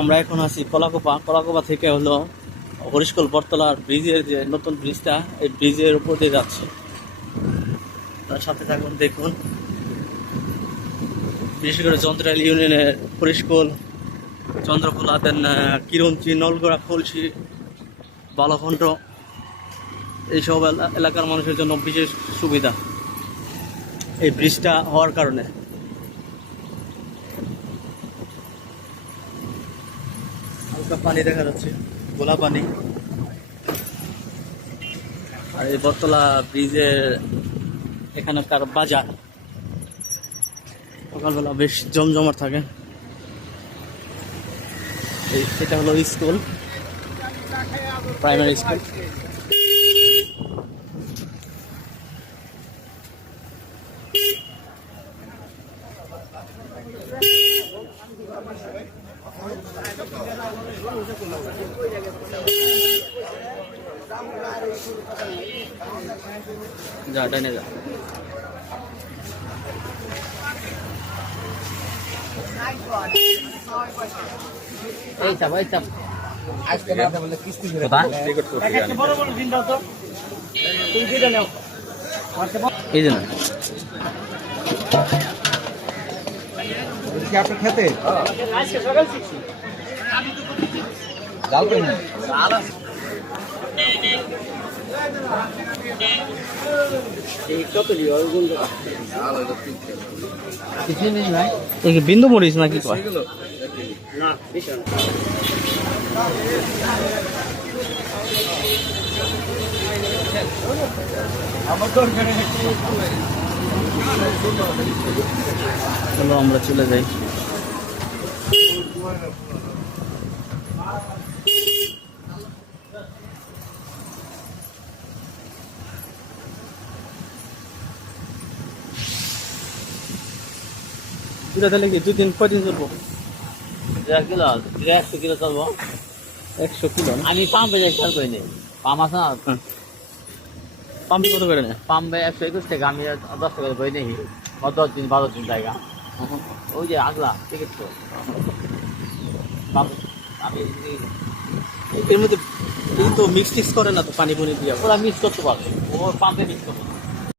আমরা এখন আছি কলাকোপা থেকে হলো হরিশকল বটতলার ব্রিজের যে নতুন ব্রিজটা, এই ব্রিজের উপর দিয়ে যাচ্ছে। তার সাথে থাকুন, দেখুন। বিশেষ করে চন্দ্রাইল ইউনিয়নের হরিশকল, চন্দ্রকোলা, দেন কিরঞ্চি, নলগড়া, কলসি, বালখণ্ড, এইসব এলাকার মানুষের জন্য বিশেষ সুবিধা এই ব্রিজটা হওয়ার কারণে। হালকা পানি দেখা যাচ্ছে, গোলা পানি। আর এই বটতলা ব্রিজের এখানকার বাজার সকালবেলা বেশ জমজমাট থাকে। এটা হলো স্কুল, প্রাইমারি স্কুল। যা ডাইনে যা। এই চাপ, এই চাপ। আজকে না বলে কিস্তি করে রেকর্ড করতে জানি। বড় বড় দিন দাও তো। তুমি দিটা নাও। এই যে না। কি আপনি খেতে? আজকে সকাল শিখছি। ডাল পেন। ডাল আছে। এই কত দি অর্গুন ডাল এটা ঠিক। কিছু নেই ভাই। এই বিন্দু মরিচ নাকি কয়? না, বিশাল। আমার দরকারে চলো আমরা চলে যাই। তাহলে কি দুদিন কয়দিন চলবো? 1 কিলো 100 কিলো চলবো। 100 কিলো আমি পাম্পে যাই, খেয়াল করিনি। পাম্প আছে না, পাম্পে কত করে নেয়? পাম্পে 121 টাকা। আমি 10 টাকা বই নেই। 10 দিন 12 দিন জায়গা। ওই যে আগলা টিকিট তো আমি এর মধ্যে এই তো মিক্স করে না তো, পানি দিয়ে ওরা মিক্স করতে পারবে। ও পাম্পে মিক্স করতে